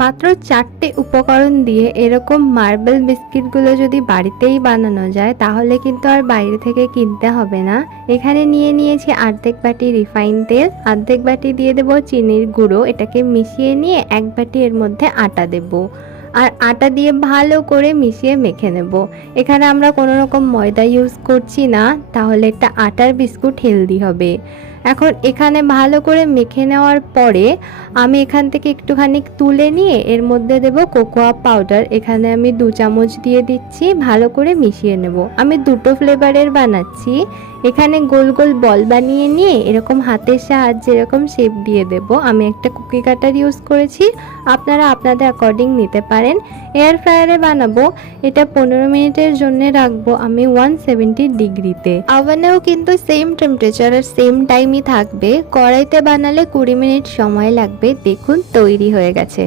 মাত্র 4টে উপকরণ দিয়ে এরকম মার্বেল বিস্কিটগুলো যদি বাড়িতেই বানানো যায় তাহলে কিন্তু আর বাইরে থেকে কিনতে হবে না। এখানে নিয়ে নিয়েছি অর্ধেক বাটি রিফাইন তেল, অর্ধেক বাটি দিয়ে দেবো চিনির গুঁড়ো। এটাকে মিশিয়ে নিয়ে 1 বাটি এর মধ্যে আটা দেব, আর আটা দিয়ে ভালো করে মিশিয়ে মেখে নেব। এখানে আমরা কোনো রকম ময়দা ইউজ করছি না, তাহলে একটা আটার বিস্কুট হেলদি হবে। এখন এখানে ভালো করে মেখে নেওয়ার পরে আমি এখান থেকে একটুখানি তুলে নিয়ে এর মধ্যে দেব কোকোয়া পাউডার। এখানে আমি 2 চামচ দিয়ে দিচ্ছি, ভালো করে মিশিয়ে নেব। আমি দুটো ফ্লেভারের বানাচ্ছি। এখানে গোল গোল বল বানিয়ে নিয়ে এরকম হাতের সাহায্যে এরকম শেপ দিয়ে দেব। আমি একটা কুকি কাটার ইউজ করেছি, আপনারা আপনাদের অ্যাকর্ডিং নিতে পারেন। এয়ার ফ্রায়ারে বানাবো, এটা 15 মিনিটের জন্য রাখবো আমি 170 ডিগ্রিতে। ওভেনেও কিন্তু সেম টেম্পারেচার আর সেম টাইমই থাকবে। কড়াইতে বানালে 20 মিনিট সময় লাগবে। দেখুন তৈরি হয়ে গেছে।